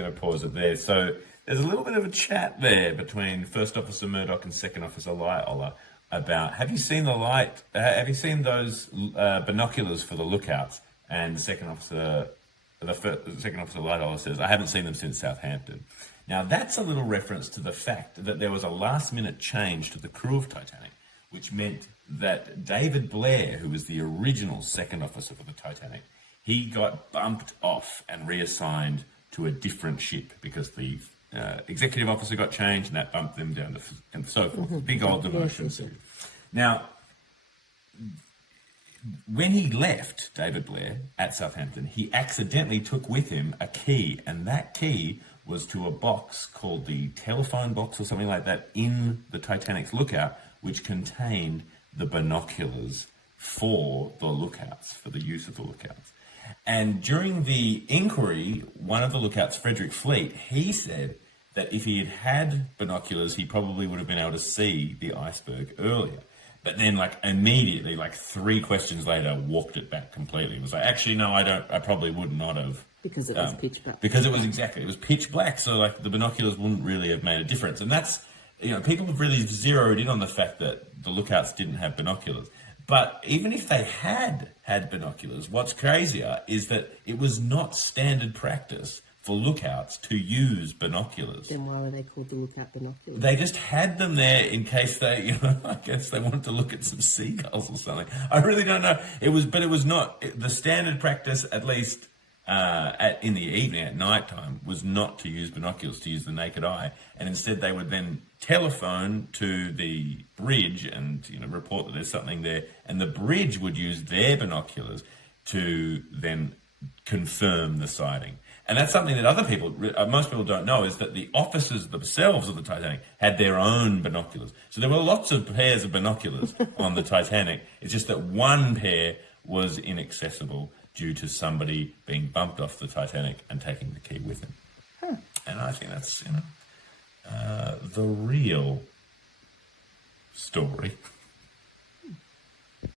going to pause it there. So there's a little bit of a chat there between First Officer Murdoch and Second Officer Lightoller about, have you seen those binoculars for the lookouts? And the Second Officer Lightoller says, I haven't seen them since Southampton. Now that's a little reference to the fact that there was a last minute change to the crew of Titanic, which meant that David Blair, who was the original second officer for the Titanic, he got bumped off and reassigned to a different ship because the executive officer got changed and that bumped them down and so forth. Big old demotion suit. Now, when he left, David Blair, at Southampton, he accidentally took with him a key, and that key was to a box called the telephone box or something like that in the Titanic's lookout, which contained the binoculars for the lookouts, for the use of the lookouts. And during the inquiry, one of the lookouts, Frederick Fleet, he said that if he had had binoculars, he probably would have been able to see the iceberg earlier. But then, like, immediately, like 3 questions later, walked it back completely. It was like, actually, no, I probably would not have. Because it was pitch black. Because it was pitch black. So, like, the binoculars wouldn't really have made a difference. And that's, people have really zeroed in on the fact that the lookouts didn't have binoculars. But even if they had binoculars, what's crazier is that it was not standard practice for lookouts to use binoculars. Then why were they called the lookout binoculars? They just had them there in case they, I guess they wanted to look at some seagulls or something. I really don't know. It was not the standard practice, at least in the evening, at night time, was not to use binoculars, to use the naked eye, and instead they would then telephone to the bridge and report that there's something there, and the bridge would use their binoculars to then confirm the sighting. And that's something that most people don't know, is that the officers themselves of the Titanic had their own binoculars. So there were lots of pairs of binoculars on the Titanic. It's just that one pair was inaccessible due to somebody being bumped off the Titanic and taking the key with him. Huh. And I think that's, the real story.